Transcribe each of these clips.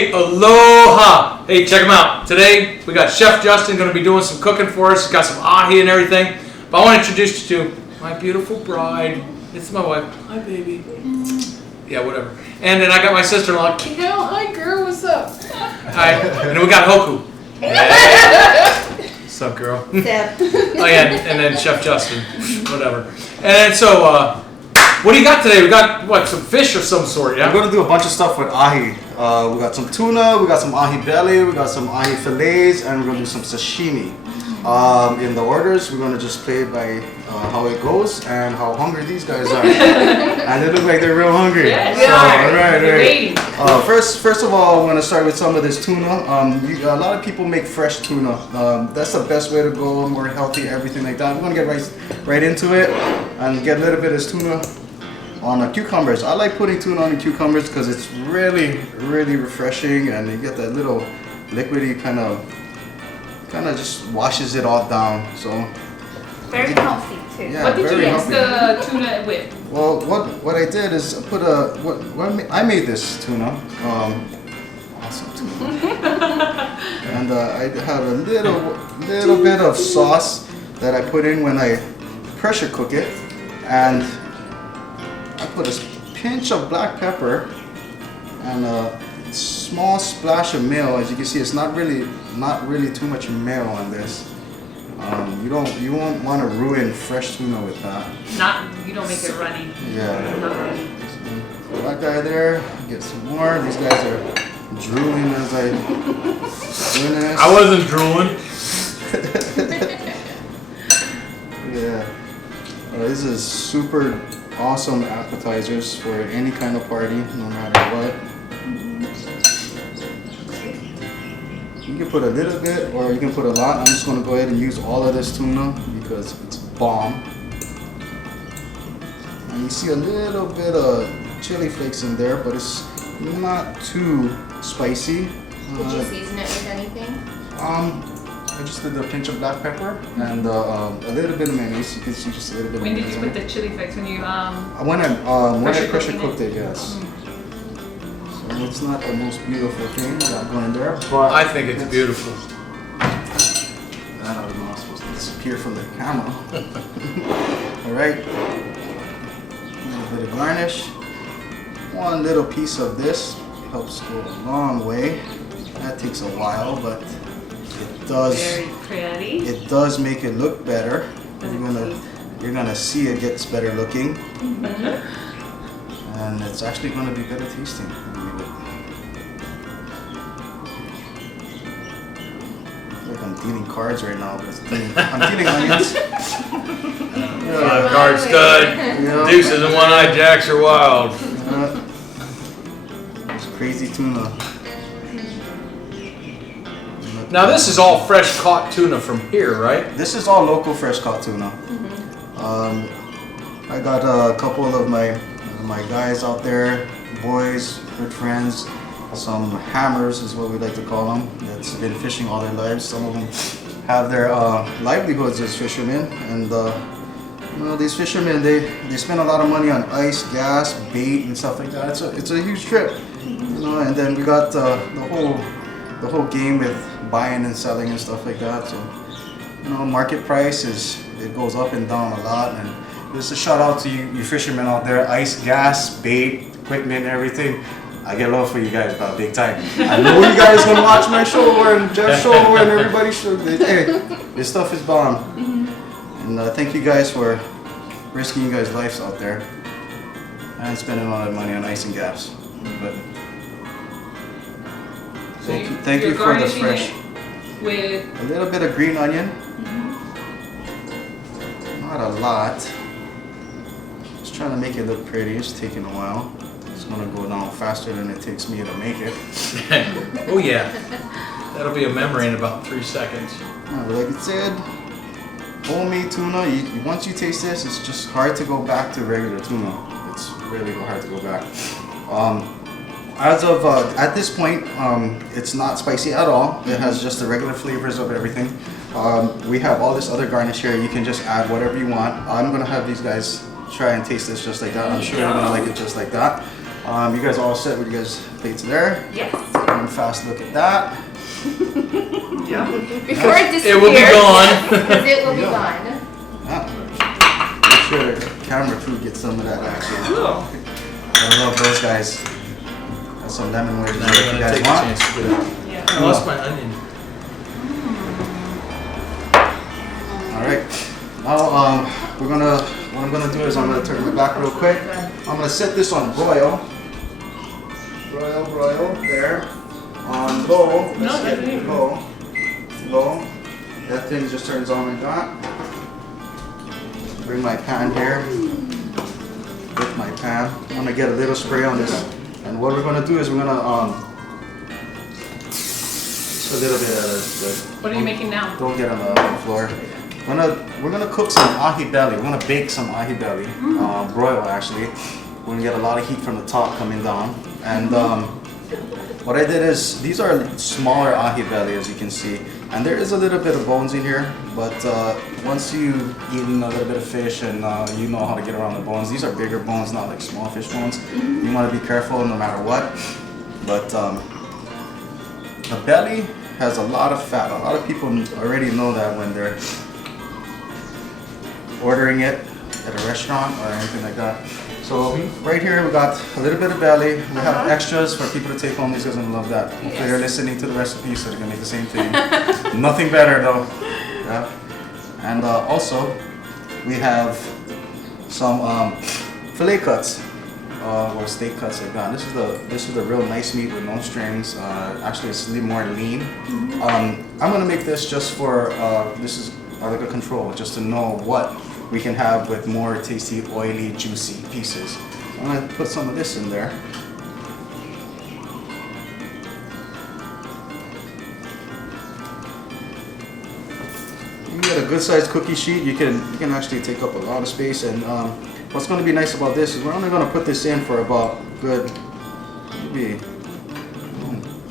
Hey, aloha! Hey, check them out. Today, we got Chef Justin going to be doing some cooking for us. He's got some ahi and everything. But I want to introduce you to my beautiful bride. It's my wife. Hi, baby. Yeah, whatever. And then I got my sister-in-law, Kel. Hi, girl. What's up? Hi. And then we got Hoku. Hey. What's up, girl? Oh, yeah. And then Chef Justin. Whatever. And then so, what do you got today? We got, what, some fish of some sort, yeah? We're going to do a bunch of stuff with ahi. We got some tuna, we got some ahi belly, we got some ahi fillets, and we're going to do some sashimi. In the orders, we're going to just play it by how it goes and how hungry these guys are. And they look like they're real hungry. Yes, so, right. First of all, I'm going to start with some of this tuna. A lot of people make fresh tuna. That's the best way to go, more healthy, everything like that. We're going to get right into it and get a little bit of this tuna on cucumbers. I like putting tuna on the cucumbers because it's really, really refreshing, and you get that little liquidy kind of just washes it all down. So very healthy too. Yeah, what did you mix healthy. the tuna with? Well, what I did is put I made this tuna. Awesome tuna. And I have a little bit of sauce that I put in when I pressure cook it, and I put a pinch of black pepper and a small splash of mayo. As you can see, it's not really too much mayo on this. You won't want to ruin fresh tuna with that. You don't make it runny. Yeah. Not runny. So that guy there, get some more. These guys are drooling as I doing this. I wasn't drooling. Yeah. This is super awesome appetizers for any kind of party, no matter what. You can put a little bit or you can put a lot. I'm just going to go ahead and use all of this tuna because it's bomb. And you see a little bit of chili flakes in there, but it's not too spicy. Did you season it with anything? I just did a pinch of black pepper and a little bit of mayonnaise. You can see just a little bit When of did mayonnaise. you put the chili flakes? When you When I pressure cooked it, yes. So it's not the most beautiful thing that going there, but I think it's beautiful. that I was not supposed to disappear from the camera. All right, a little bit of garnish. One little piece of this helps go a long way. That takes a while, but it does. very pretty. It does make it look better. Does You're gonna see it gets better looking, Mm-hmm. and it's actually gonna be better tasting. Believe it. I feel like I'm dealing cards right now, but I'm dealing onions. 5 card stud. Yeah. Deuces and one-eyed jacks are wild. It's crazy tuna. Now this is all fresh caught tuna from here, right? This is all local fresh caught tuna. I got a couple of my guys out there, boys, good friends, some hammers is what we like to call them, that's been fishing all their lives. Some of them have their livelihoods as fishermen, and these fishermen, they spend a lot of money on ice, gas, bait, and stuff like that. It's a huge trip, and then we got the whole game with buying and selling and stuff like that. So, market price it goes up and down a lot. And just a shout out to you fishermen out there, ice, gas, bait, equipment, everything. I get love for you guys about big time. I know you guys gonna watch my show and Jeff's show and everybody's show. Hey, this stuff is bomb. And thank you guys for risking you guys' lives out there and spending all that money on ice and gas. But thank you for the fresh. With a little bit of green onion. Not a lot. Just trying to make it look pretty. It's taking a while. It's gonna go down faster than it takes me to make it. Oh yeah. That'll be a memory in about 3 seconds. Yeah, but like it said, homemade tuna. Once you taste this, it's just hard to go back to regular tuna. It's really hard to go back. As of at this point, it's not spicy at all. It has just the regular flavors of everything. We have all this other garnish here. You can just add whatever you want. I'm gonna have these guys try and taste this just like that. I'm sure you're gonna like it just like that. You guys all set with you guys' plates there? yes. One fast look at that. Yeah. Before it disappears. It will be gone. Because it will be Yeah. gone. Yeah. Make sure the camera crew gets some of that action. Cool. I love those guys. Got some lemon wedges Now if you're you gonna guys take a want. chance to get out. Yeah. I lost my onion. All right. Now what I'm gonna do is I'm gonna turn it back real quick. I'm gonna set this on broil. Broil, there. On low, let's No, get that's it low. Low. That thing just turns on like that. Bring my pan here. With my pan. I'm gonna get a little spray on this. And what we're gonna do is we're gonna just a little bit of this. What are you making now? Don't get on the floor. We're gonna cook some Ahi Belly. We're gonna bake some Ahi Belly. Broil actually. We're gonna get a lot of heat from the top coming down. And what I did is, these are smaller Ahi Belly as you can see. And there is a little bit of bones in here, but once you've eaten a little bit of fish and you know how to get around the bones, these are bigger bones, not like small fish bones. You want to be careful no matter what. But the belly has a lot of fat. A lot of people already know that when they're ordering it at a restaurant or anything like that. So right here we got a little bit of belly. We have extras for people to take home. These guys are gonna love that. Hopefully they're listening to the recipe, so they're gonna make the same thing. Nothing better though. Yeah. And also we have some fillet cuts or steak cuts like that. This is the real nice meat with no strings. Actually, it's a little more lean. I'm gonna make this just for this is like a control, just to know what we can have with more tasty, oily, juicy pieces. I'm gonna put some of this in there. You get a good sized cookie sheet. You can actually take up a lot of space. And what's going to be nice about this is we're only going to put this in for about good, maybe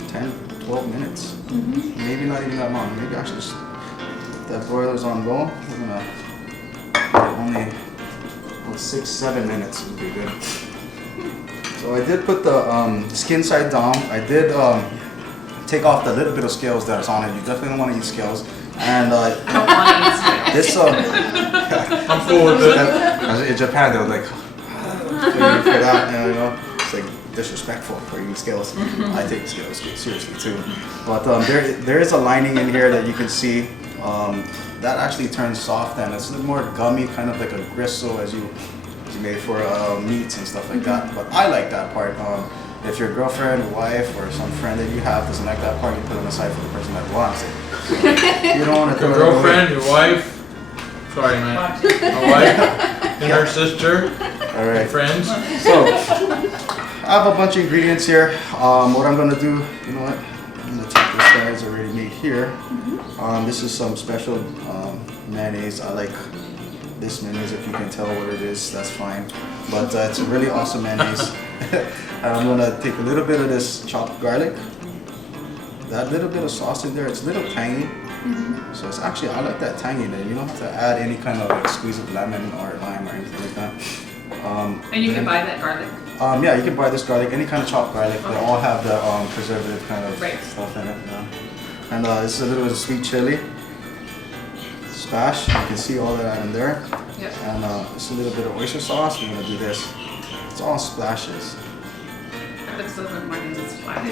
10, 12 minutes. Maybe not even that long. Maybe actually just that broiler's on low. We're gonna only about 6-7 minutes would be good. So I did put the skin side down. I did take off the little bit of scales that's on it. You definitely don't want to eat scales. And I don't want to eat scales. this I'm cool with it. in Japan they're like for that, you know, it's like disrespectful for eating scales. I take scales seriously too. But there is a lining in here that you can see. That actually turns soft and it's a little more gummy, kind of like a gristle as you made for meats and stuff like that. But I like that part. If your girlfriend, wife, or some friend that you have doesn't like that part, you put it aside for the person that wants it. You don't want to throw Your it away. girlfriend, your wife. Sorry, man. My wife and her sister. All right. Friends. So I have a bunch of ingredients here. What I'm gonna do, you know what? I'm gonna take this guy's already made here. This is some special mayonnaise. I like this mayonnaise. If you can tell what it is, that's fine. But it's a really awesome mayonnaise. And I'm gonna take a little bit of this chopped garlic. That little bit of sauce in there, it's a little tangy. So it's actually, I like that tangy there. You don't have to add any kind of like squeeze of lemon or lime or anything like that. And you can buy that garlic. Yeah, you can buy this garlic, any kind of chopped garlic. They all have the preservative kind of Right. stuff in it. Yeah. And this is a little bit of sweet chili. Spash, you can see all of that in there. Yep. And just a little bit of oyster sauce. We're gonna do this. It's all splashes. That looks a little bit more than a splash.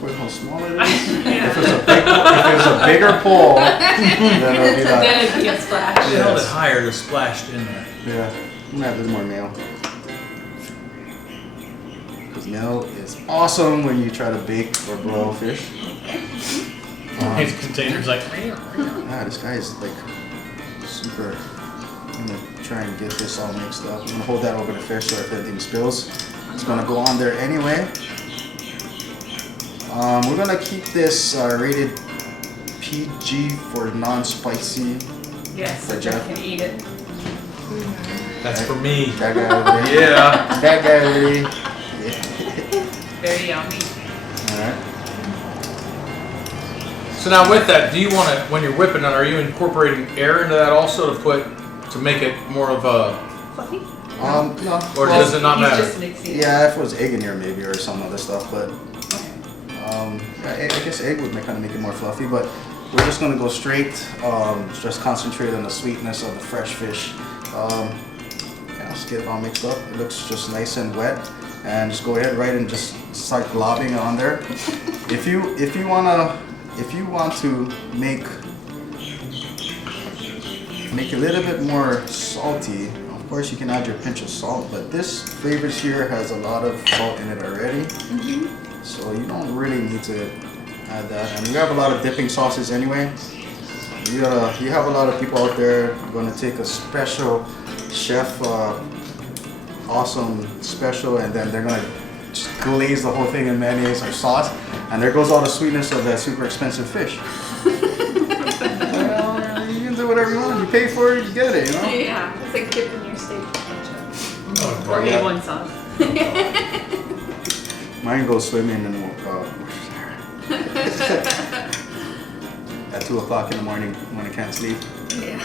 For how small it is. Yeah. If it's a bigger pool, then it'll be that. Then it'd be a splash. I held it higher to splashed in there. Yeah, I'm gonna add a little more mayo. Because mayo is awesome when you try to bake or broil fish. His container's like. Yeah, this guy is like super. I'm gonna try and get this all mixed up. I'm gonna hold that over the fish so if anything spills, it's gonna go on there anyway. We're gonna keep this rated PG for non-spicy. Yes, so Jeff can eat it. That's for me. That guy over there. Yeah. That guy over there. Very yummy. Alright. So now with that, do you want to, when you're whipping it, are you incorporating air into that also to make it more of a, Fluffy? No. or does it not He's matter? just mixing it. Yeah, if it was egg in here maybe or some other stuff, but I guess egg would kind of make it more fluffy, but we're just gonna go straight, just concentrate on the sweetness of the fresh fish. Yeah, let's get it all mixed up. It looks just nice and wet, and just go ahead right and just start globbing it on there. If you want to make a little bit more salty, of course you can add your pinch of salt, but this flavors here has a lot of salt in it already, so you don't really need to add that. And we have a lot of dipping sauces anyway. You have a lot of people out there going to take a special chef, awesome special, and then they're going to just glaze the whole thing in mayonnaise or sauce, and there goes all the sweetness of that super expensive fish. Well, you can do whatever you want. You pay for it, you get it, you know? Yeah, it's like dipping your steak in ketchup. Or yeah. A1 sauce. Mine goes swimming in at 2 o'clock in the morning when I can't sleep. Yeah.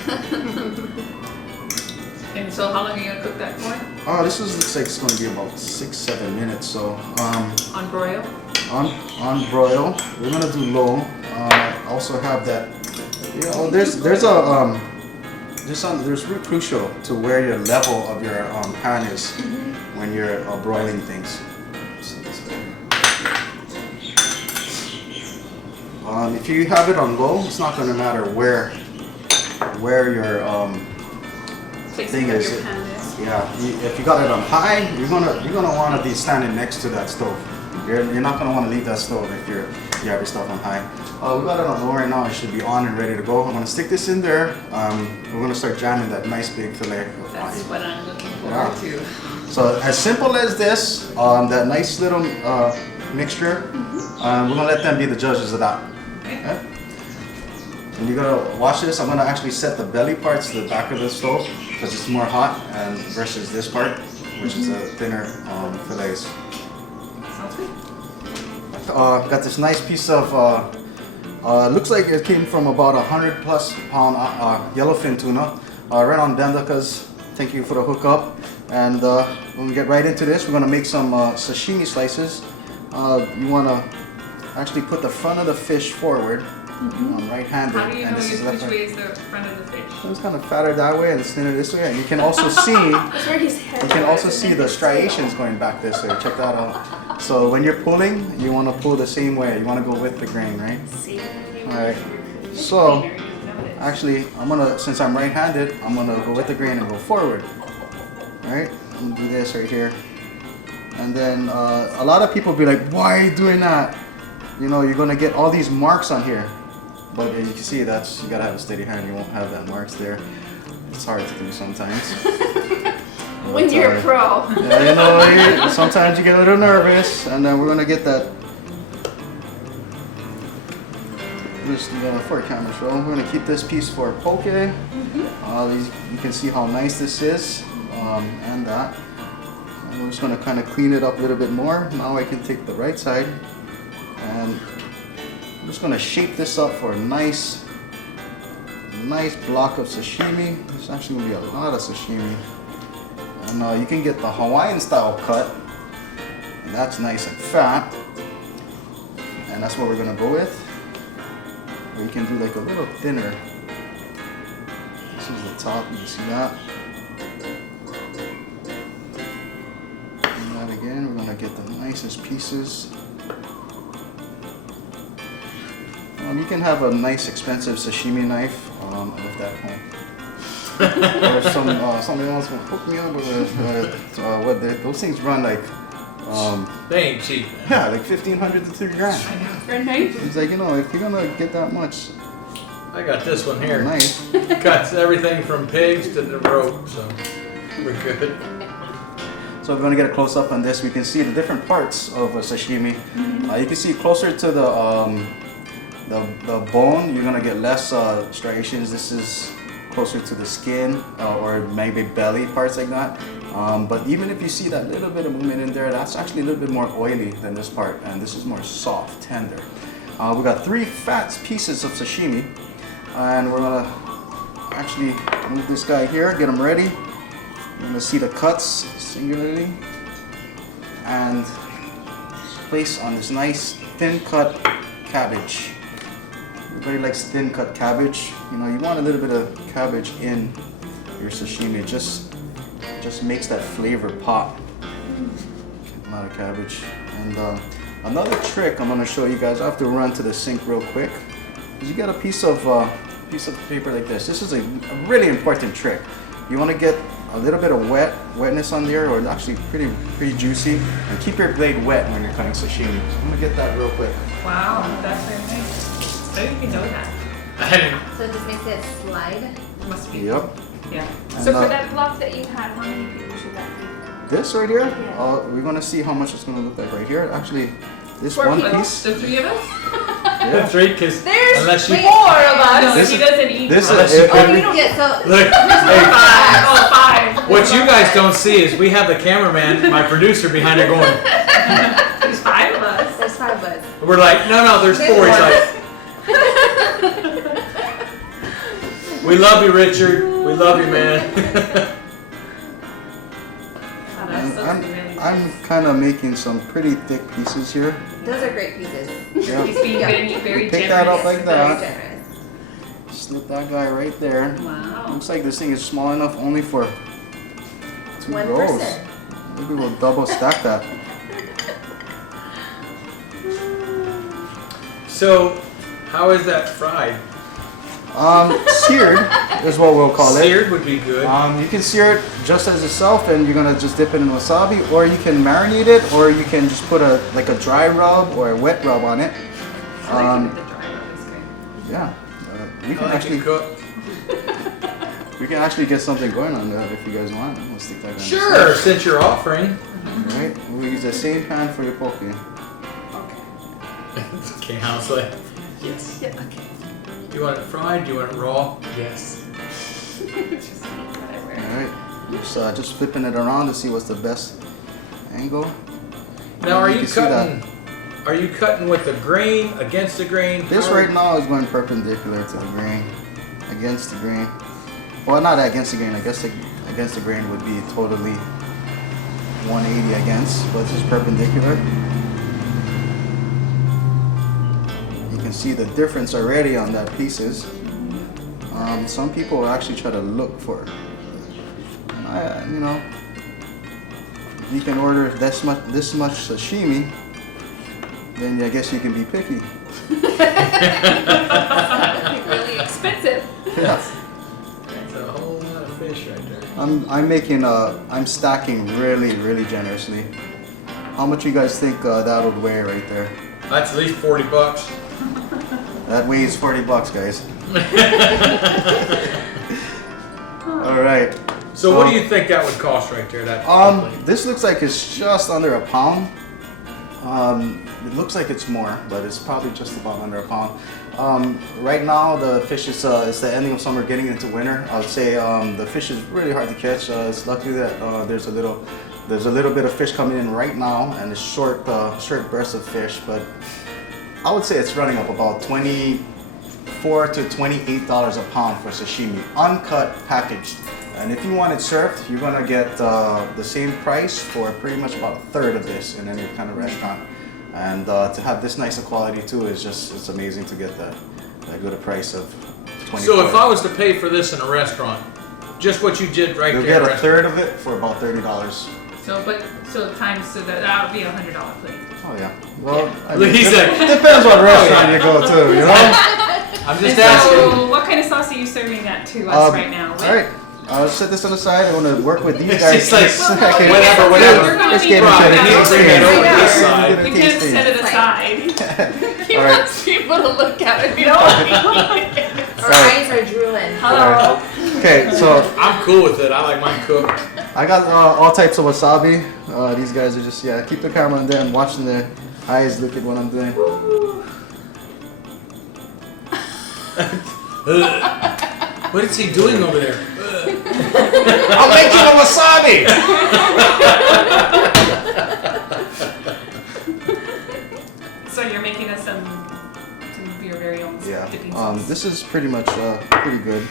And so how long are you going to cook that for? Oh, this looks like it's going to be about 6-7 minutes. So On broil? on broil, we're going to do low. I also have that. You know, there's real crucial to where your level of your pan is when you're broiling things. If you have it on low, it's not going to matter where your thing is. Your pan is. Yeah, if you got it on high, you're gonna want to be standing next to that stove. You're not gonna want to leave that stove if you have your stuff on high. We got it on low right now. It should be on and ready to go. I'm gonna stick this in there. We're gonna start jamming that nice big fillet of That's ahi. what I'm looking forward to. So as simple as this, that nice little mixture, we're gonna let them be the judges of that. Okay? And you're gonna watch this. I'm gonna actually set the belly parts to the back of the stove because it's more hot, and versus this part, which is a thinner fillets. Sounds good. Got this nice piece of, looks like it came from about 100+ pound yellowfin tuna, right on Bendakas. Thank you for the hookup. And when we get right into this, we're gonna make some sashimi slices. You wanna actually put the front of the fish forward. I'm right-handed. How do you know this is which left way is the front of the fish? It's kind of fatter that way and thinner this way. And you can also see That's where his head you can was, also and see then the his striations going back this way. Check that out. So when you're pulling, you want to pull the same way. You want to go with the grain, right? See? All right. So actually, since I'm right-handed, I'm gonna go with the grain and go forward. All right. I'm gonna do this right here. And then a lot of people be like, "Why are you doing that?" You know, you're gonna get all these marks on here. But as you can see, you gotta have a steady hand. You won't have that marks there. It's hard to do sometimes. When you're a pro. Yeah, you know, sometimes you get a little nervous, and then we're gonna get that. Just for camera show, we're gonna keep this piece for poke. You can see how nice this is, and that. And we're just gonna kind of clean it up a little bit more. Now I can take the right side and. I'm just going to shape this up for a nice block of sashimi. There's actually going to be a lot of sashimi. And you can get the Hawaiian style cut. And that's nice and fat. And that's what we're going to go with. Or you can do like a little thinner. This is the top, you can see that. And that again, we're going to get the nicest pieces. You can have a nice expensive sashimi knife with that home. Or somebody else will hook me up with those things run like They ain't cheap, man. yeah, like $1,500 to $3,000. For a knife? It's like, you know, if you're gonna get that much I got this one here. knife, Cuts everything from pigs to the rope, so we're good. so we're gonna get a close up on this. We can see the different parts of a sashimi. You can see closer to the bone, you're gonna get less striations. This is closer to the skin or maybe belly parts like that. But even if you see that little bit of movement in there, that's actually a little bit more oily than this part, and this is more soft, tender. We got 3 fat pieces of sashimi, and we're gonna actually move this guy here, get him ready. You're gonna see the cuts singularly, and place on this nice thin cut cabbage. Everybody likes thin cut cabbage. You know, you want a little bit of cabbage in your sashimi. It just makes that flavor pop. A lot of cabbage. And another trick I'm gonna show you guys. I have to run to the sink real quick. Is you got a piece of paper like this. This is a really important trick. You want to get a little bit of wetness on there, or actually pretty juicy, and keep your blade wet when you're cutting sashimi. So I'm gonna get that real quick. Wow, that's very nice. I didn't even know that. I hadn't. So it just makes it slide. Must be. Yep. Yeah. And, So for that block that you had, how many people should that be? This right here, Yeah. we're gonna see how much it's gonna look like right here. Actually, this 4 one people? piece. The 3 of us? Yeah. 3, because There's unless you 4 of us. No, This he is- doesn't eat. this much. is- it- Oh, you don't get so. look, hey, 5. Oh, 5. what you guys don't see is we have the cameraman, my producer, behind there going. There's 5 of us. There's 5 of us. We're like, no, there's 4. He's like, we love you, Richard. We love you, man. Oh, that's so really I'm kind of making some pretty thick pieces here. Those are great pieces. Yeah. He's being very Pick generous. that up like Very that. generous. Slip that guy right there. Wow. Looks like this thing is small enough only for 2 One rows. person. Maybe we'll double stack that. So, how is that fried? Seared is what we'll call it. Seared would be good. You can sear it just as itself, and you're gonna just dip it in wasabi, or you can marinate it, or you can just put a dry rub or a wet rub on it. I like it with the dry rub. It's great. Yeah, we I can like actually it cooked. we can actually get something going on that if you guys want. We'll stick that in. Sure, since you're offering. Right, we'll use the same pan for your poke. Okay, how's like? Yes. Yeah, okay. Do you want it fried? Do you want it raw? Yes. Just whatever. All right, just flipping it around to see what's the best angle. Now, are You you can see that. cutting? Are you cutting with the grain, against the grain? This How- right now is going perpendicular to the grain, against the grain. Well, not against the grain. I guess against the grain would be totally 180 against, but this is perpendicular. You can see the difference already on that pieces. Some people will actually try to look for, and you know, you can order this much sashimi, then I guess you can be picky. Really expensive. Yeah. That's a whole lot of fish right there. I'm stacking really generously. How much you guys think that would weigh right there? That's at least $40. That weighs $40, guys. All right. So what do you think that would cost right there? That This looks like it's just under a pound. It looks like it's more, but it's probably just about under a pound. Right now, the fish is it's the ending of summer, getting into winter. I would say the fish is really hard to catch. It's lucky that there's a little bit of fish coming in right now, and it's short bursts of fish. But I would say it's running up about $24 to $28 a pound for sashimi, uncut, packaged. And if you want it served, you're gonna get the same price for pretty much about a third of this in any kind of restaurant. And to have this nice a quality too is it's amazing to get that good a price of $24. So if I was to pay for this in a restaurant, just what you did right you'll there. get a third of it for about $30. So that would be $100 plate. Oh yeah. Well, I Look, he's like, depends what restaurant you go to, you know. I'm just And asking. so what kind of sauce are you serving that to us right now? All right. I'll set this on the side. I want to work with these It's guys. just like, Okay. whatever. We're gonna Let's need get Right, into I need it. to bring it over this Yeah. side. You can't set it aside. He All right. wants people to look at it. You know? Our eyes are drooling. Hello. Okay, so I'm cool with it. I like mine cooked. I got all types of wasabi. These guys are just keep the camera on there and watching their eyes. Look at what I'm doing. What is he doing over there? I'm making a wasabi. So you're making us some of your very own dipping sauce. This is pretty much pretty good.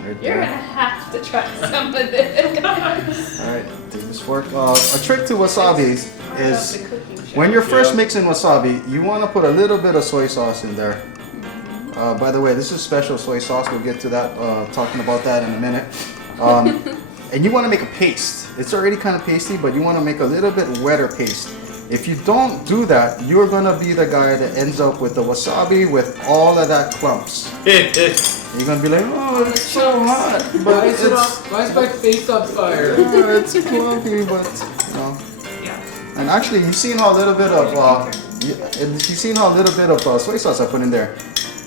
Right You're there. gonna have to try some of this. All right, take this fork. A trick to wasabi is The cooking When you're first mixing wasabi, you want to put a little bit of soy sauce in there. By the way, this is special soy sauce. We'll get to that, talking about that in a minute. And you want to make a paste. It's already kind of pasty, but you want to make a little bit wetter paste. If you don't do that, you're going to be the guy that ends up with the wasabi with all of that clumps. You're going to be like, oh, it's so hot. But Why is my face on fire? it's clumpy, but, you know. Yeah. And actually, you've seen how little bit of soy sauce I put in there,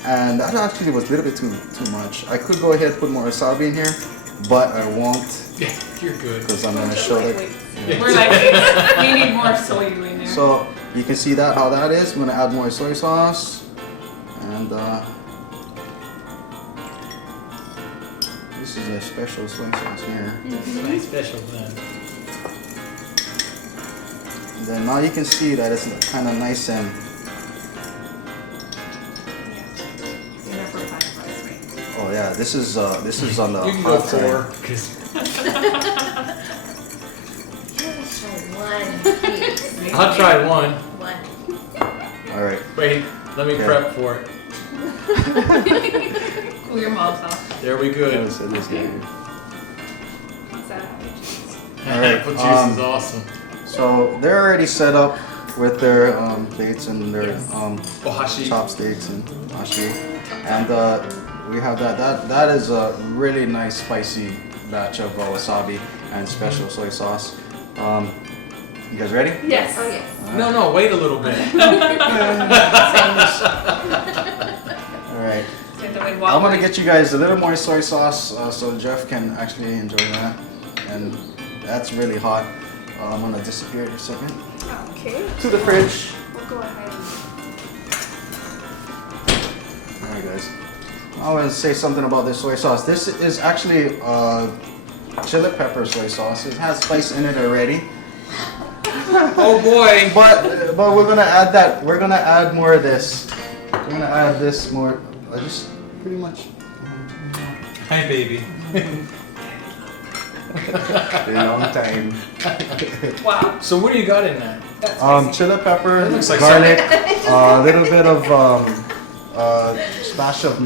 and that actually was a little bit too much. I could go ahead and put more wasabi in here, but I won't. Yeah, you're good. Because I'm gonna show that. We're like, we need more soy in there. So you can see that how that is. I'm gonna add more soy sauce, and this is a special soy sauce here. Nice special then. And then now you can see that it's kind of nice and. Oh yeah, this is on the You can go hot side. 4. 'cause I'll try one. All right. Wait, let me Okay. prep for it. Cool your mouth off. There we go. It is good. Alright, apple juice is awesome. So they're already set up with their plates and their Ohashi. chopsticks and ashi, and we have that is a really nice spicy batch of wasabi and special soy sauce. You guys ready? Yes. Oh, yes. No, wait a little bit. All right. I'm gonna get you guys a little more soy sauce so Jeff can actually enjoy that, and that's really hot. I'm gonna disappear in a second. Okay. To the fridge. We'll go ahead. Alright guys, I want to say something about this soy sauce. This is actually chili pepper soy sauce. It has spice in it already. Oh boy. But we're gonna add that. We're gonna add more of this. We're gonna add this more. Just pretty much. Hi baby. A long time. Wow. So what do you got in that? That's spicy. Chili pepper, looks like garlic, a little bit of splash of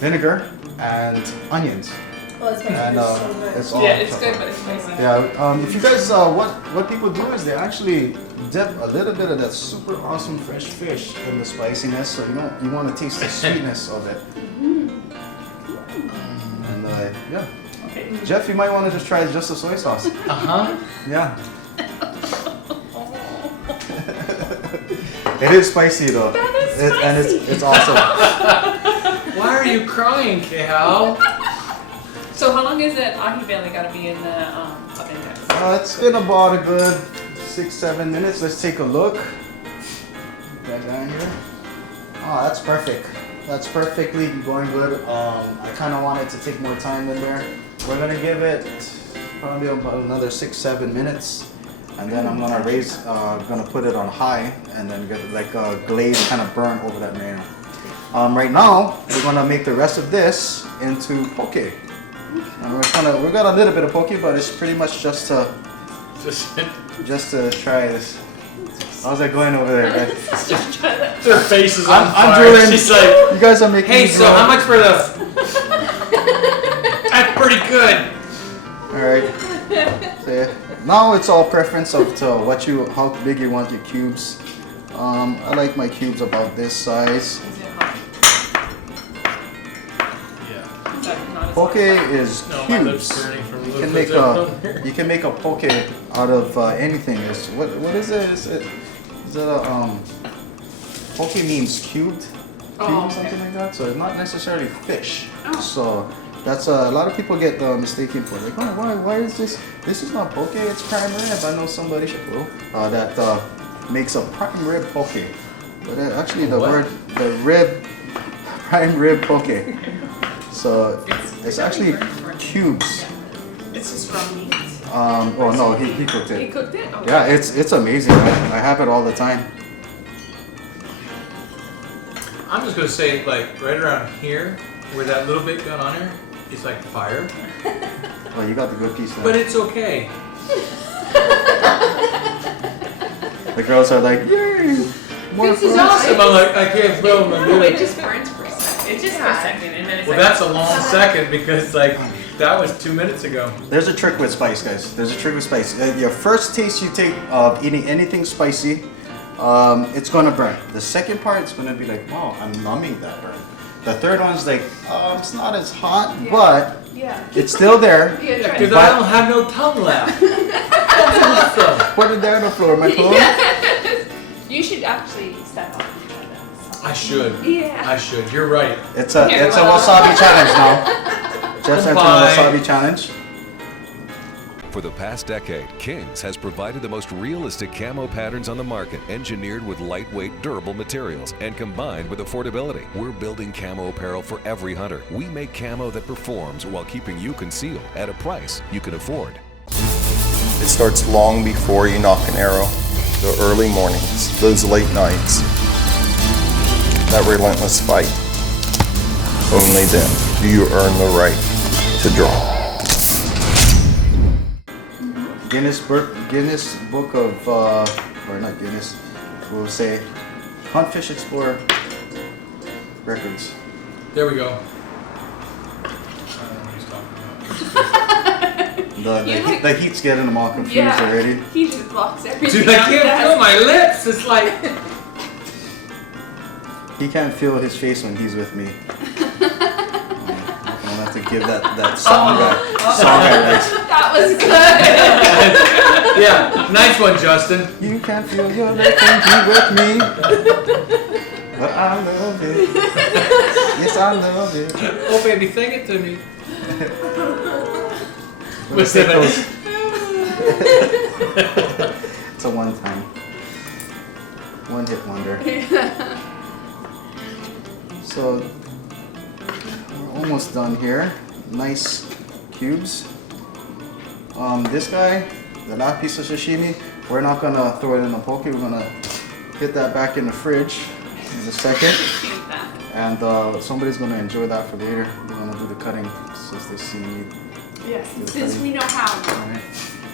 vinegar and onions. Oh, it's spicy. And It's so good. it's all. Yeah, it's good, but it's spicy. Yeah, if you guys, what people do is they actually dip a little bit of that super awesome fresh fish in the spiciness, so you want to taste the sweetness of it. And yeah, Okay. Jeff, you might want to just try just the soy sauce. Uh-huh. Yeah. It is spicy though. That is And it's awesome. Why are you crying, Cal? So how long is it Ahi Belly got to be in the oven, guys? It's been about a good 6-7 minutes. Let's take a look. Right down here. Oh, that's perfect. That's perfectly going good. I kind of wanted to take more time in there. We're gonna give it probably about another 6-7 minutes, and then I'm gonna gonna put it on high, and then get like a glaze kind of burn over that mayo. Right now, we're gonna make the rest of this into poke. And we got a little bit of poke, but it's pretty much just to try this. How's that going over there, guys? Her face is on I'm fire. drooling. She's like, You guys are making hey, me so drool. how much for the... That's pretty good. Alright. So yeah. Now it's all preference of how big you want your cubes. I like my cubes about this size. Is it hot? Yeah. Is that not as Poke hot? is No, my lips cubes. burning from You a can little make bit down here. you can make a poke out of anything. What is it? Is it a poke means cubed? Oh, Cube, okay. something like that. So it's not necessarily fish. Oh. So that's a lot of people get mistaken for like, oh, why is this? This is not poke. It's prime rib. I know somebody that makes a prime rib poke. But actually, the rib prime rib poke. So it's actually cubes. It's just raw meat. Oh no, he cooked He it. cooked it? Okay. Yeah, it's amazing. I have it all the time. I'm just gonna say, like, right around here, where that little bit got on her, it's like fire. Oh, you got the good piece there. But it's okay. The girls are like, yay! More This is food. awesome. I'm like, I can't film my No, it dude. just burns for a second. It's just for a second, and then it's Well, like, that's a long second because like that was 2 minutes ago. There's a trick with spice, guys. There's a trick with spice. Your first taste you take of eating anything spicy, it's gonna burn. The second part, it's gonna be like, oh, I'm numbing that burn. The third one's like, it's not as hot, but Yeah. it's still there. Yeah, try Because it. I don't have no tongue left. That's awesome. Put it down on the floor, my phone. You should actually step on it. I should. Yeah. I should. You're right. It's a wasabi challenge now. Just entered the Comply. wasabi challenge. For the past decade, King's has provided the most realistic camo patterns on the market, engineered with lightweight, durable materials and combined with affordability. We're building camo apparel for every hunter. We make camo that performs while keeping you concealed at a price you can afford. It starts long before you knock an arrow. The early mornings, those late nights, that relentless fight. Only then do you earn the right to draw. Guinness Book of, or not Guinness, we'll say Hunt Fish Explorer records. There we go. I don't know what he's talking about. The heat's getting them all confused Yeah. already. He just blocks everything. Dude, I out. can't feel my lips. It's like. He can't feel his face when he's with me. I'll have to give that song guy rights. That was good. Yeah, nice one, Justin. You can't feel your lips when you're with me. But I love it. Yes, I love it. Oh, baby, sing it to me. Let's take those. It's a one-time. One-hit wonder. So, we're almost done here. Nice cubes. This guy, the last piece of sashimi, we're not gonna throw it in the poke. We're gonna hit that back in the fridge in a second. And somebody's gonna enjoy that for later. They're gonna do the cutting since they see me. Yes, since we know how. Alright.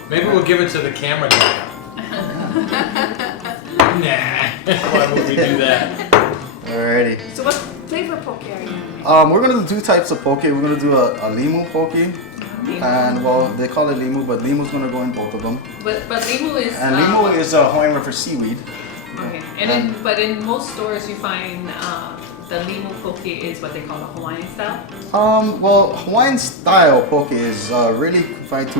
Maybe we'll give it to the camera guy. Nah, why would we do that? Alrighty. So what flavor poke are you? We're gonna do two types of poke. We're gonna do a limu poke, and well, they call it limu, but limu's gonna go in both of them. but limu is. And limu is a Hawaiian for seaweed. Okay, and but in most stores you find the limu poke is what they call a Hawaiian style. Well, Hawaiian style poke is really confined to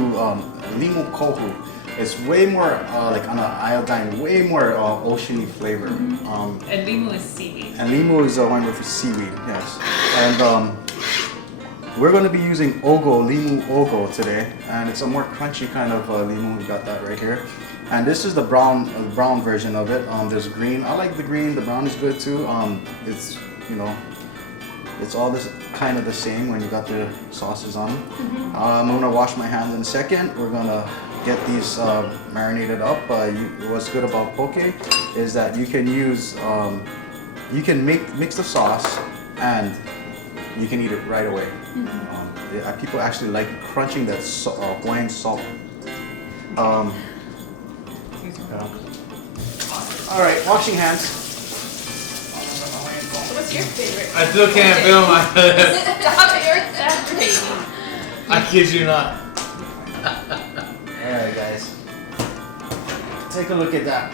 limu kohu. It's way more like on an iodine, way more oceany flavor. And limu is seaweed. And limu is a Hawaiian for seaweed, yes. And we're going to be using limu ogo today, and it's a more crunchy kind of limu. We got that right here. And this is the brown version of it. There's green. I like the green. The brown is good too. It's it's all this kind of the same when you got the sauces on them. I'm gonna wash my hands in a second. We're gonna get these marinated up. What's good about poke is that you can use, you can mix the sauce and you can eat it right away. People actually like crunching that Hawaiian salt. All right, washing hands. So what's your favorite? I still can't feel my lips. Stop it, you're exaggerating. I kid you not. Alright guys, take a look at that.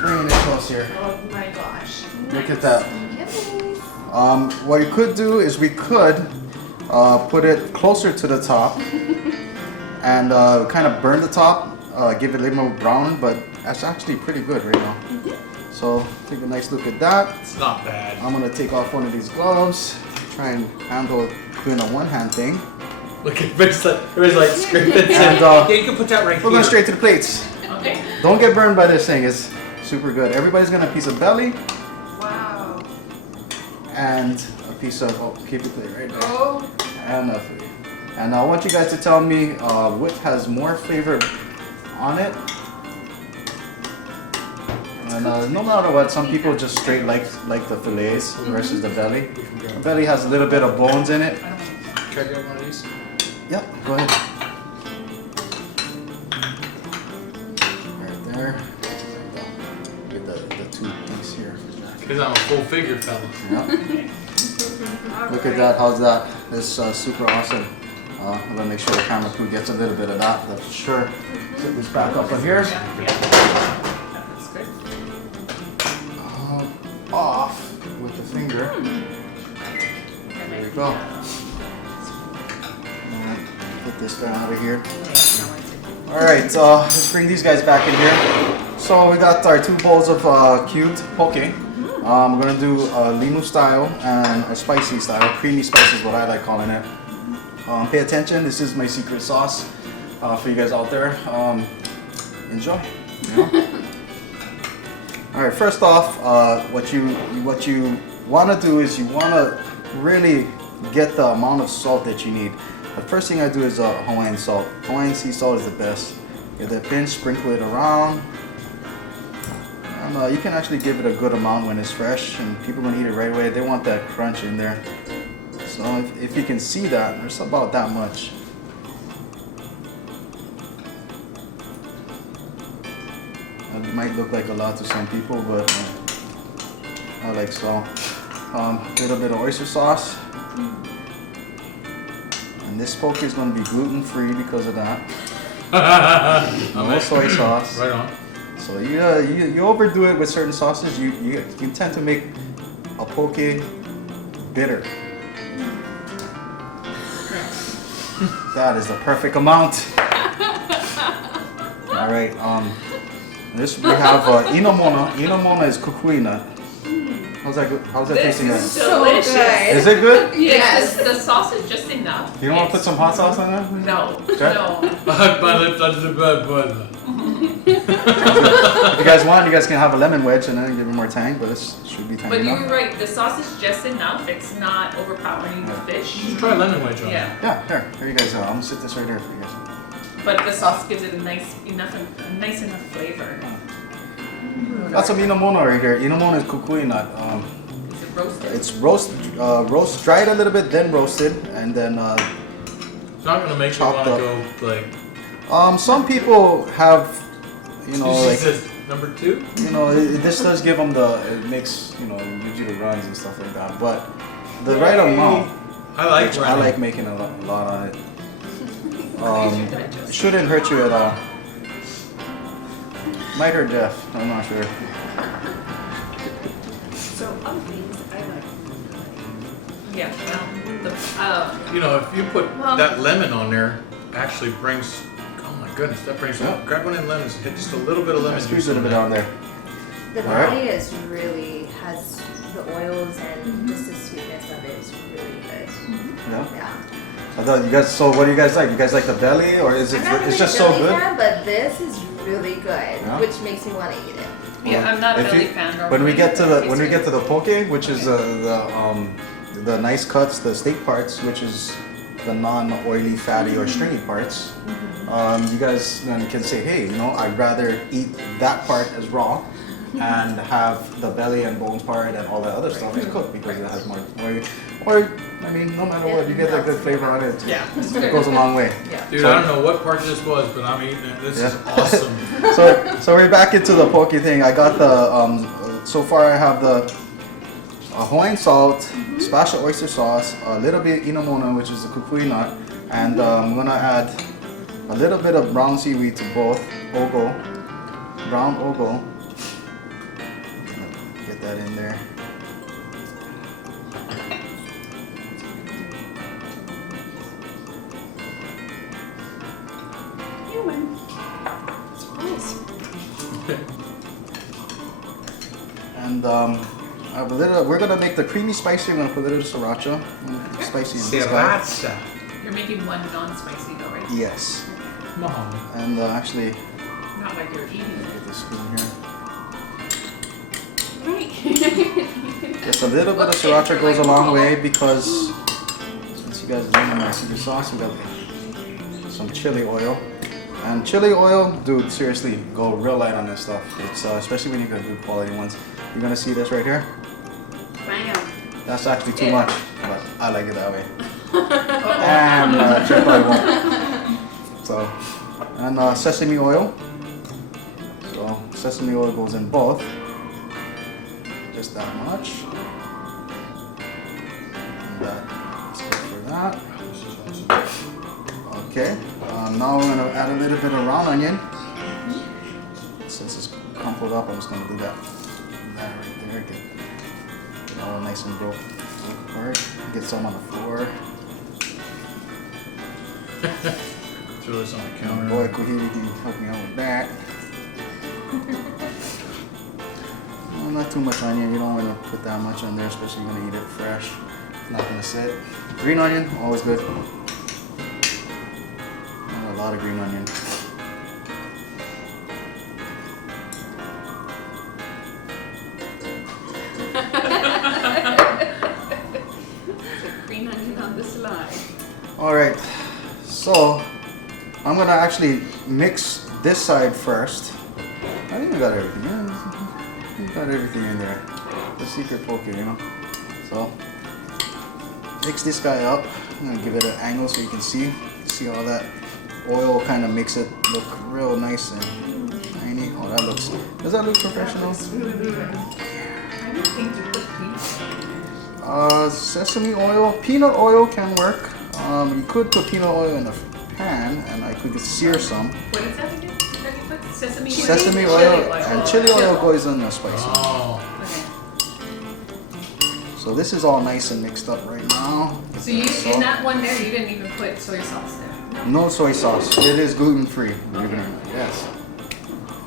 Bringing it close here. Oh my gosh. Look at that. Yummy. What we could do is we could put it closer to the top and kind of burn the top, give it a little more brown, but that's actually pretty good right now. So take a nice look at that. It's not bad. I'm gonna take off one of these gloves, try and handle doing a one-hand thing. Look at it like scraping it. And, Yeah, you can put that right We're going here. straight to the plates. Okay. Don't get burned by this thing, it's super good. Everybody's gonna a piece of belly Wow. and a piece of, keep it right there. Oh. And a three. And I want you guys to tell me which has more flavor on it. And no matter what, some people just straight like the fillets versus the belly. The belly has a little bit of bones in it. Try to get one of these. Yep, go ahead. Right there. Because I'm a full figure fella. Yeah. Look at that. How's that? This is super awesome. I'm gonna make sure the camera crew gets a little bit of that. That's for sure. Put this back up on here. Yeah. That looks good. Off with the finger. There we go. Alright, put this guy out of here. Alright, let's bring these guys back in here. So we got our 2 bowls of cubed poke. We're gonna do limu style and a spicy style. Creamy spice is what I like calling it. Pay attention, this is my secret sauce for you guys out there. Enjoy. You know? Alright, first off, what you want to do is you want to really get the amount of salt that you need. The first thing I do is Hawaiian salt. Hawaiian sea salt is the best. Get that pinch, sprinkle it around. And you can actually give it a good amount when it's fresh, and people are going to eat it right away. They want that crunch in there. So if you can see that, there's about that much. It might look like a lot to some people, but I like salt. A little bit of oyster sauce. And this poke is going to be gluten-free because of that. No soy sauce. Right on. So you overdo it with certain sauces, you tend to make a poke bitter. That is the perfect amount. All right. This we have inomona. Inomona is kukui nut. How's that tasting? This is delicious. delicious. Is it good? Yes, the sauce is just enough. You don't want to put some hot sauce on that? No, Okay. no. My lips under the bed, brother. If you guys want, you guys can have a lemon wedge and then give it more tang, but this should be tangy But enough. you're right, the sauce is just enough. It's not overpowering the fish. Just try lemon wedge on it. Yeah, Yeah, here you guys go. I'm gonna sit this right here for you guys. but the sauce gives it a nice enough flavor. Got some inomona right here. Inomona is kukui nut. Is it roasted? It's roast dried a little bit, then roasted, and then It's not gonna make you Chopped want to up. go like. some people have, you know, like, This is number 2. you know, this does give them it makes, you know, gives you the runs and stuff like that. But the right amount, I like. which I like making a lot on it. It shouldn't hurt you at all. Might hurt Jeff. I'm not sure. So other things I like. Yeah. You know, if you put Well- that lemon on there, actually brings. Oh my goodness, that brings. Yeah. Grab one of them lemons. Hit just a little bit of lemon Squeeze juice a little bit on there. The All right. body is really has the oils and just the sweetness of it is really good. Yeah. Yeah. I thought you guys. So what do you guys like? You guys like the belly, or is it? I'm not It's really just a so belly good. fan, but this is really good, Yeah. which makes me want to eat it. Yeah, I'm not a If belly you- fan. When we normally, get to but the it's good. poke, which is the nice cuts, the steak parts, which is the non-oily, fatty or stringy parts, you guys then can say, hey, you know, I'd rather eat that part as raw and have the belly and bones part and all that other stuff is cooked because it has more oil. Or I mean, no matter what, you get that good flavor on it. Yeah. It goes a long way. Yeah. Dude, So- I don't know what part this was, but I'm eating it. This is Yeah. awesome. So we're back into the poke thing. I got the so far I have the Hawaiian salt, splash of oyster sauce, a little bit inomona, which is the kukui nut, and I'm gonna add a little bit of brown seaweed to both. Brown ogo. Get that in there. You win. Nice. And I have a little. We're gonna make the creamy spicy. We're gonna put a little sriracha, spicy in this guy. Sriracha. You're making one non-spicy though, right? Yes. Mom. And actually, Not like you're eating it. get this spoon here. Right. Just a little bit of sriracha goes a long way because since you guys love my secret sauce, we got some chili oil. And chili oil, dude, seriously, go real light on this stuff. It's especially when you got good quality ones. You're gonna see this right here. Bam. That's actually too much, but I like it that way. And Jeff probably won't. So, and sesame oil. So sesame oil goes in both. just that much. And that's good for that. Okay, now we're gonna add a little bit of round onion. Since it's crumpled up, I'm just gonna do that. That right there, get it all nice and broke apart. Get some on the floor. Throw this on the counter. Boy, Kohiri can help me out with that. Well, not too much onion. You don't want to put that much on there, especially when you eat it fresh. It's not gonna sit. Green onion, always good. A lot of green onion. Green onion on the slide. All right, so I'm gonna actually mix this side first. I think we got everything. Yeah, we got everything in there. The secret poke, you know. So mix this guy up. I'm gonna give it an angle so you can see all that oil kind of makes it look real nice and shiny. Oh, that looks. Does that look professional? I don't think you put peanuts. Sesame oil, peanut oil can work. You could put peanut oil in a pan, and I could sear some. What is that again? That you put sesame oil? Sesame oil and chili oil goes in the spicy. Oh. Okay. So this is all nice and mixed up right now. So you in that one there, you didn't even put soy sauce there. No soy sauce. It is gluten free. Yes.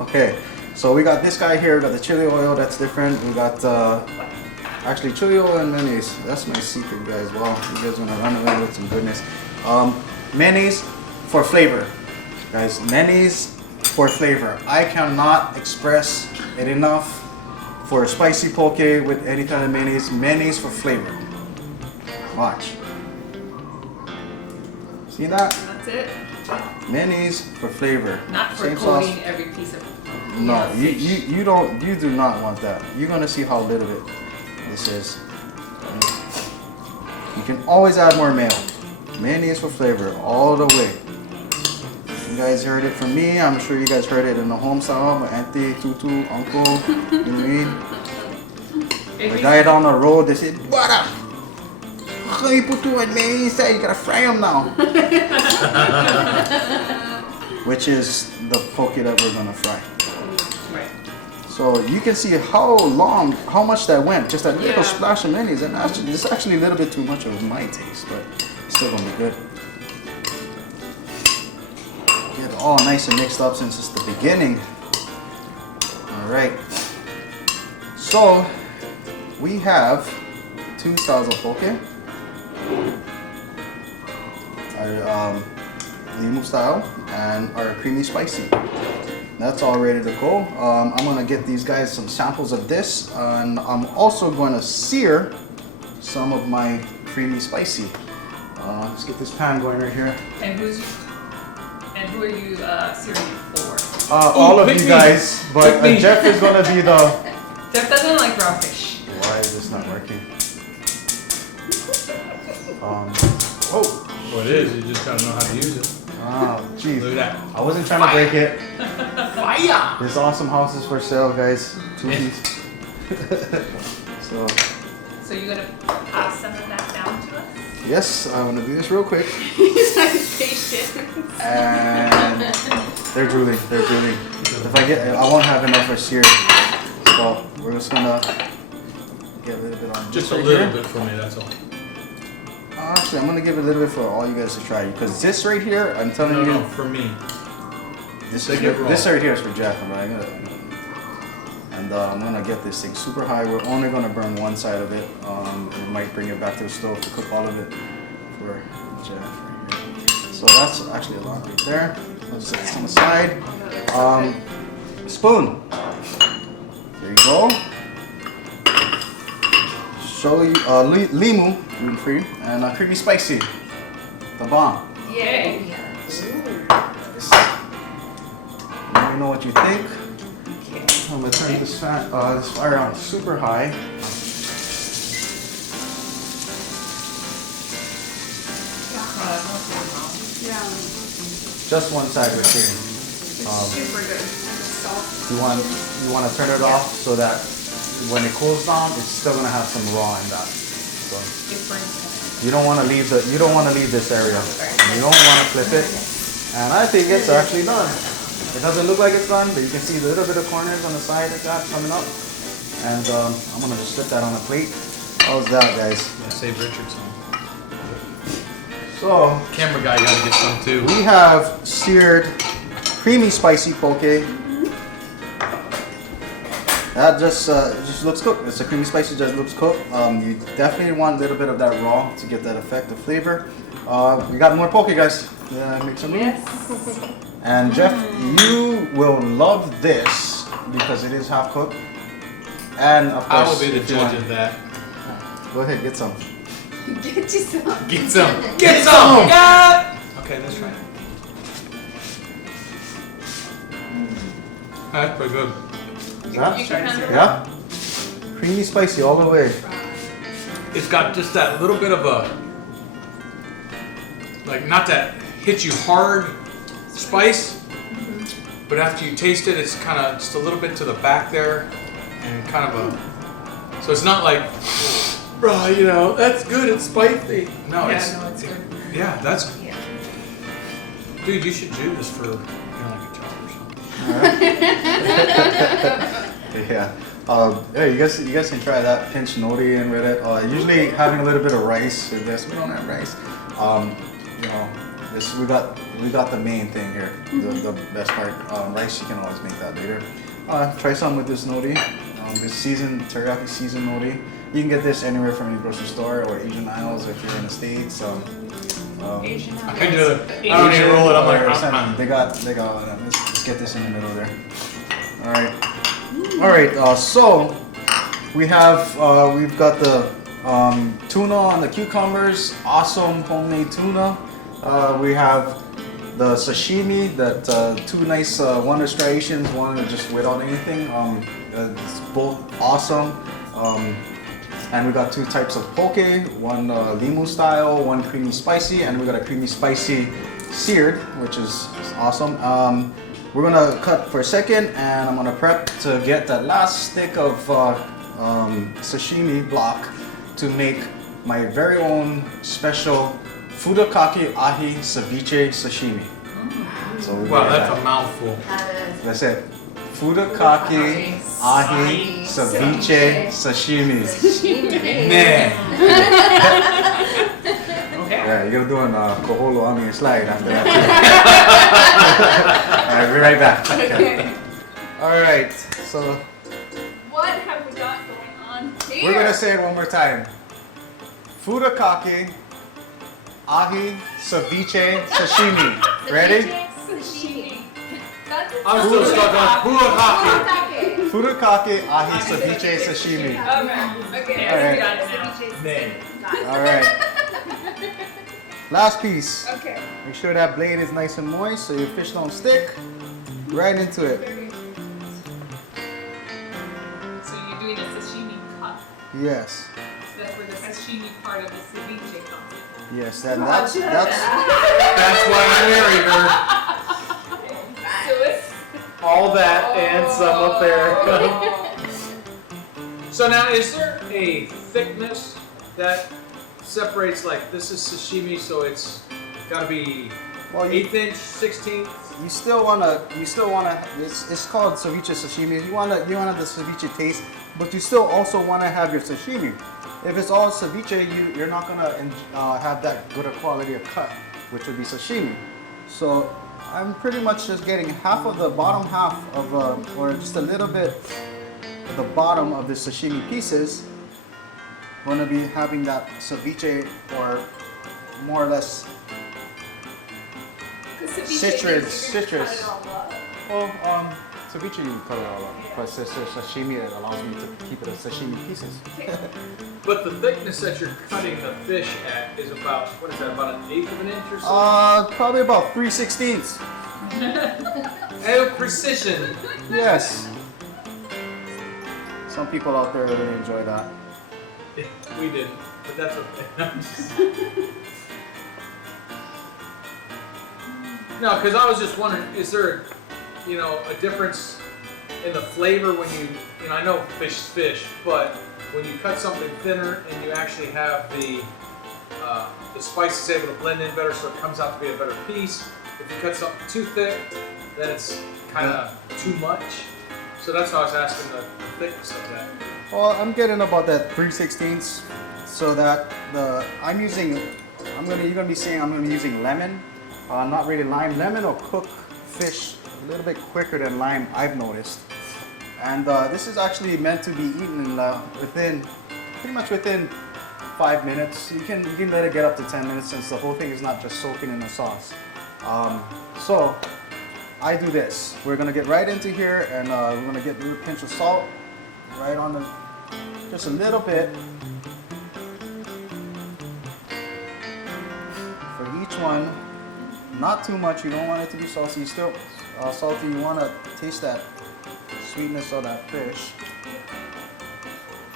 Okay. So we got this guy here. We got the chili oil. That's different. We got actually chili oil and mayonnaise. That's my secret, guys. Wow, you guys wanna run away with some goodness. Mayonnaise for flavor, guys. Mayonnaise for flavor. I cannot express it enough. For a spicy poke with any kind of mayonnaise, mayonnaise for flavor. Watch. See that? That's it. Mayonnaise for flavor. Not for Same coating sauce. every piece of. No, you do not want that. You're gonna see how little bit this is. You can always add more mayo. Mayonnaise for flavor all the way. You guys heard it from me. I'm sure you guys heard it in the home style. My auntie, tutu, uncle, you know what I mean? The guy down the road, they said, "Butter, how can you put two in mayonnaise? You gotta fry them now." Which is the poke that we're gonna fry. Right. So you can see how much that went. Just that little splash of mayonnaise, and actually, it's actually a little bit too much of my taste, but it's still gonna be good. Get it all nice and mixed up since it's the beginning. All right. So we have two styles of poke. Our limu style and our creamy spicy. That's all ready to go. I'm gonna get these guys some samples of this, and I'm also gonna sear some of my creamy spicy. Let's get this pan going right here. And who are you searing it for? All of pick you me. guys, but Pick me. Jeff is gonna be the. Jeff doesn't like raw fish. Why is this not working? Oh, Well, it is. You just gotta know how to use it. jeez. Look at that. I wasn't trying to break it. Fire! This awesome house is for sale, guys. 2 piece. So, So you're gonna pass some of that down to us? yes, I'm gonna do this real quick. He's not patient. And they're drooling. If I won't have enough for seared. So we're just gonna get a little bit on. Just this a right little here. bit for me, that's all. Actually, I'm gonna give a little bit for all you guys to try, because this right here, I'm telling No, you, no, for me. this Take it raw. right here is for Jeff. And I'm gonna get this thing super high. We're only gonna burn one side of it. We might bring it back to the stove to cook all of it for Jeff right here. So that's actually a lot right there. Let's set some aside. Spoon. There you go. Show you limu, gluten free, and creamy spicy. The bomb. Yay! Let me know what you think. I'm gonna turn this fire on super high. Yeah. Just one side we're searing. It's super good. And the salt. You want to turn it off so that when it cools down, it's still gonna have some raw in that. So It burns. you don't want to leave this area. You don't want to flip it. And I think it's actually done. It doesn't look like it's done, but you can see a little bit of corners on the side like that coming up. And I'm gonna just slip that on a plate. How's that, guys? Yeah, save Richard some. So Camera guy gotta get some too. we have seared creamy spicy poke. That just looks cooked. It's a creamy spicy, just looks cooked. You definitely want a little bit of that raw to get that effective flavor. We got more poke, guys. Make some room. Yes. And Jeff, you will love this because it is half cooked. And of I course, will be the if you judge want- of that. Go ahead, get some. Get you some. Get some. Get some. Yeah. Okay, let's try it. That's pretty good. That? You can handle it. Yeah. Creamy spicy all the way. It's got just that little bit of a, like, not that hit you hard spice, but after you taste it, it's kind of just a little bit to the back there, and kind of a, so it's not like, bro, you know, that's good, it's spicy. No, Yeah, it's, no, it's good. yeah, that's, Yeah. dude, you should do this for, you know, like a job or something. Yeah. Yeah, you guys can try that pinch nori in with it. Usually having a little bit of rice with this. We don't have rice. You know, this we got the main thing here. The best part. Rice, you can always make that later. Try some with this nori. This seasoned teriyaki seasoned nori. You can get this anywhere from any grocery store or Asian aisles if you're in the States. Asian I can do it. I don't even roll it. I'm like, or something. They got all of them. Let's get this in the middle there. All right. So we have we've got the tuna on the cucumbers. Awesome homemade tuna. We have the sashimi. That two nice one striations. One just without anything. It's both awesome. And we got two types of poke. One limu style, one creamy spicy, and we got a creamy spicy seared, which is awesome. We're gonna cut for a second, and I'm gonna prep to get that last stick of sashimi block to make my very own special Fudokake Ahi Ceviche Sashimi. So we Wow, got that's that. a mouthful. That's it. Fudokake Ahi Ceviche Sashimi. Man. Okay. Yeah, you're gonna do an koholo on your slide after that too. Alright, be right back. Okay. Alright, so What have we got going on here? we're gonna say it one more time. Fudokake Ahi Ceviche Sashimi. Ready? Sashimi. That's a I'm still stuck on Fudokake. Fudokake Ahi Ceviche Sashimi. Okay. Alright. Got it now. Man. Alright. Last piece. Okay. Make sure that blade is nice and moist so your fish don't stick. Right into it. So you're doing a sashimi cut. Yes. So that's where the sashimi part of the ceviche comes in. Yes, and that's That's why I married her. So it's All that and some up there. So now, is there a thickness that separates, like, this is sashimi, so it's gotta be well, 1/8 inch, 16th? you still wanna it's called ceviche sashimi. You wanna the ceviche taste, but you still also wanna have your sashimi. If it's all ceviche, you're not gonna have that good a quality of cut, which would be sashimi. So I'm pretty much just getting half of the bottom half of or just a little bit of the bottom of the sashimi pieces. Going to be having that ceviche, or more or less citrus. Well, ceviche you cut it all up, but it's just sashimi that allows me to keep it as sashimi pieces. But the thickness that you're cutting the fish at is about, what is that, about 1/8 of an inch or so? Probably about 3/16. Oh, precision. Yes. Some people out there really enjoy that. We didn't, but that's okay. No, because I was just wondering, is there, you know, a difference in the flavor when you know, I know fish is fish, but when you cut something thinner and you actually have the spices able to blend in better, so it comes out to be a better piece. If you cut something too thick, then it's kind of too much. So that's why I was asking the thickness of that. Well, I'm getting about that 3/16, so that you're gonna be seeing I'm gonna be using lemon, not really lime. Lemon will cook fish a little bit quicker than lime, I've noticed. And this is actually meant to be eaten pretty much within 5 minutes. You can let it get up to 10 minutes since the whole thing is not just soaking in the sauce. So I do this. We're gonna get right into here, and we're gonna get a little pinch of salt right on just a little bit for each one. Not too much. You don't want it to be salty. Still salty. You want to taste that sweetness of that fish.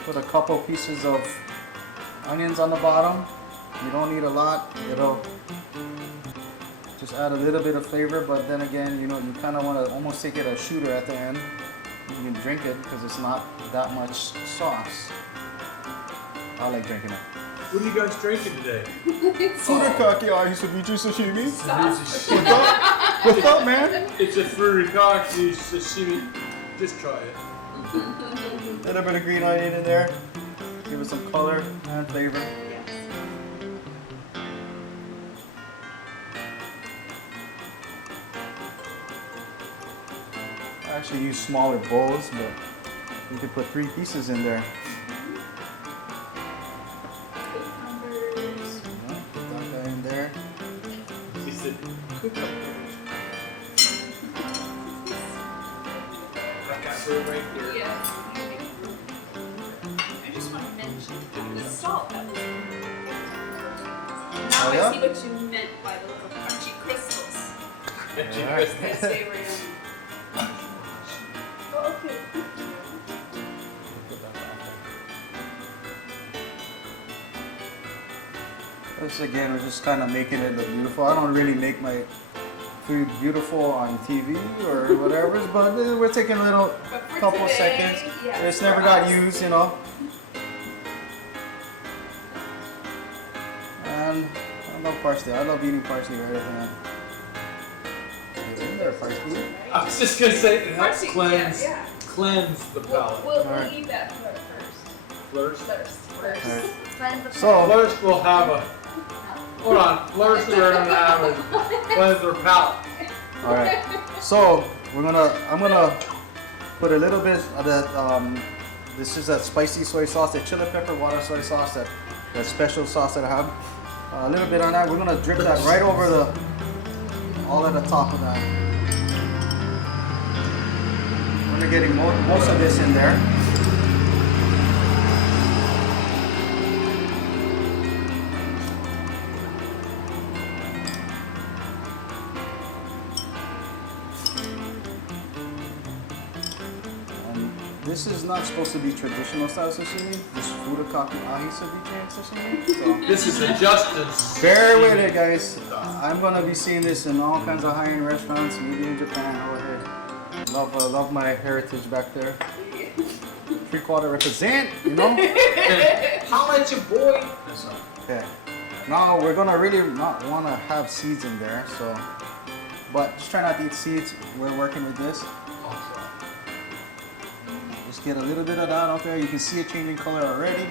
Put a couple pieces of onions on the bottom. You don't need a lot. It'll just add a little bit of flavor, but then again, you kind of want to almost take it a shooter at the end. You can drink it because it's not that much sauce. I like drinking it. What are you guys drinking today? Furikake Ahi Ceviche Sashimi. What's up, man? It's a furikake sashimi. Just try it. A little bit of green onion in there. Give it some color and flavor. I actually use smaller bowls, but you could put 3 pieces in there. Put that guy in there. He said, cucumbers. I've got room right here. Yes. I just want to mention the salt that was in there. Now Oh, I yeah? see what you meant by the little crunchy crystals. Crunchy Yeah. crystals. Yes, they were yummy. Oh, okay. This again, we're just kind of making it look beautiful. I don't really make my food beautiful on TV or whatever, but we're taking a little But for couple today, seconds. yes, It's for never got us. used, And I love parsley. I love eating parsley right at the end. Get in there, parsley. I was just gonna say it helps Parsley, cleanse yeah. the palate. We'll Alright. eat that first. Flourish. First. Alright. Cleanse the So, Flourish will have a. Hold on. Flourish will have a cleanse their palate. all right. So I'm gonna put a little bit of that. This is that spicy soy sauce, that chili pepper water soy sauce, that special sauce that I have. A little bit on that. We're gonna drip that right over all at the top of that. We're getting most of this in there. This is not supposed to be traditional style sashimi. This is furikake Ahi Ceviche Sashimi. So This is a Justin's. bear with it, guys. I'm gonna be seeing this in all kinds of high-end restaurants, maybe in Japan. Over here. Love my heritage back there. 3/4 represent, Holla at your boy. That's all. Okay. Now we're gonna really not want to have seeds in there, but just try not to eat seeds. We're working with this. Just get a little bit of that out there. You can see it changing color already.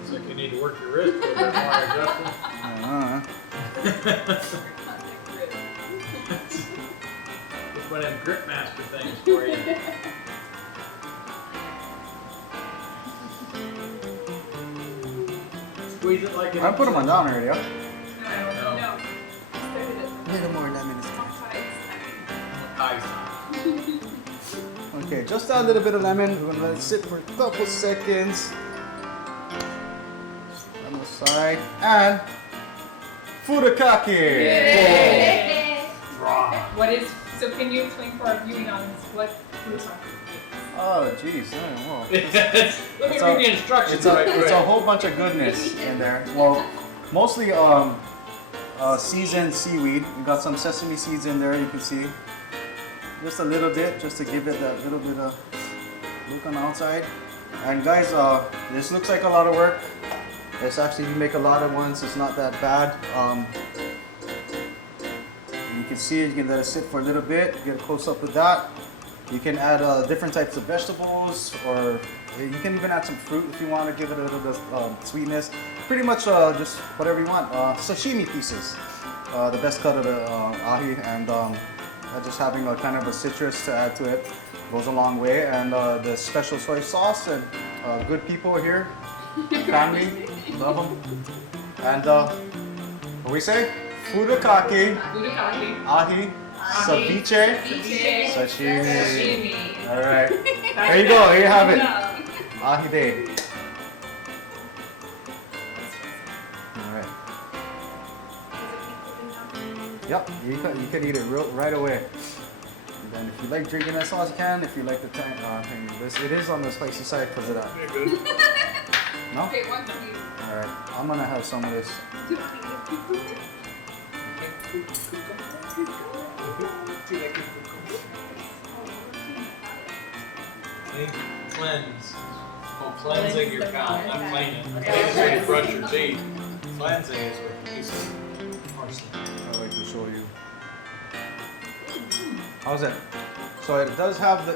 It's like you need to work your wrist a little bit more, Justin. Just one of them grip master things for you. Squeeze it like I put them on down already. Yeah? No. A little more lemon. Nice. Okay, just add a little bit of lemon. We're gonna let it sit for a couple seconds. On the side. And furikake. What is, so can you explain for our viewing audience what furikake Oh, jeez. Let me Let me read the instructions It's right a quick. whole bunch of goodness in there. Well, mostly seasoned seaweed. We got some sesame seeds in there, you can see. Just a little bit, just to give it that little bit of look on the outside. And guys, this looks like a lot of work. It's actually, you make a lot of ones, it's not that bad. You can see it, you can let it sit for a little bit, get a close up with that. You can add different types of vegetables, or you can even add some fruit if you want to give it a little bit of sweetness. Pretty much just whatever you want. Sashimi pieces, the best cut of the ahi, and just having a kind of a citrus to add to it goes a long way. And the special soy sauce, and good people here, family, love them. And what we say? Furikake, Ahi Ceviche Sashimi. All right, there you go. Here you have it. Ahi Day. All right. Yep, you can eat it right away. And then if you like drinking that sauce, you can. If you like the thing, it is on the spicy side because of that. Good. No? Okay, one for you. All right, I'm gonna have some of this. Cleanse. Oh, cleansing your palate, not cleaning. Cleaning is when you brush your teeth. Cleansing is what you said. I'd like to show you. How's it? So it does have the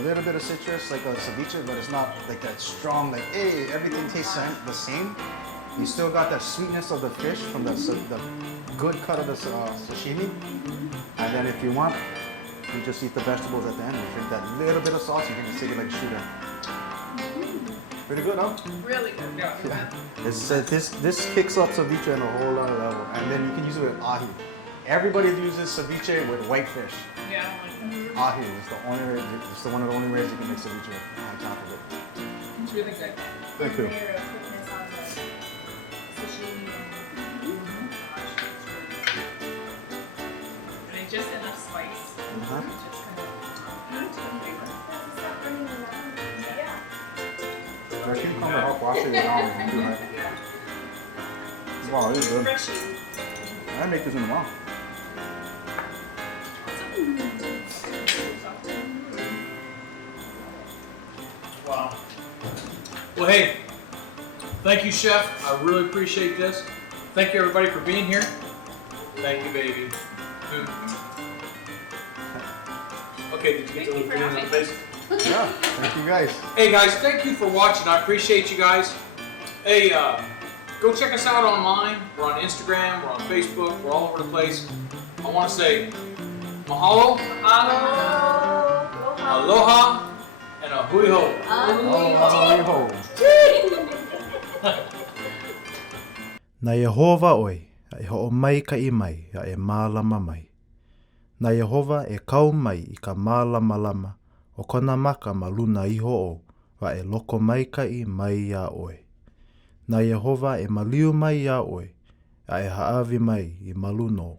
little bit of citrus like a ceviche, but it's not like that strong. Like hey, everything tastes the same. You still got that sweetness of the fish from the good cut of the sashimi. And then if you want, you just eat the vegetables at the end. You drink that little bit of sauce. You can just take it like a shooter. Pretty good, huh? Really good. Yeah. This kicks up ceviche on a whole other level, and then you can use it with ahi. Everybody uses ceviche with white fish. Yeah. Ahi is one of the only ways you can make ceviche on top of it. It's really good. Thank you. Layer of thickness on the sashimi And just enough spice. Uh-huh. Just kind of flavor. Our cucumber help wash it down too, right? Wow, this is good. I make this in a while. Wow. Well, hey, thank you, Chef. I really appreciate this. Thank you, everybody, for being here. Thank you, baby. Okay, did you get the little food in the face? Yeah, thank you guys. Hey, guys, thank you for watching. I appreciate you guys. Hey, go check us out online. We're on Instagram. We're on Facebook. We're all over the place. I want to say mahalo, aloha, and a hui ho. Na Yehova oi, a e ho'o mai ka I mai, a e mālama mai. Na Yehova e kau mai I ka mālama lama, o kona maka ma luna iho o, wa e loko mai ka I mai ia oe. Na Yehova e maliu mai ia oe, a e haawi mai I maluno.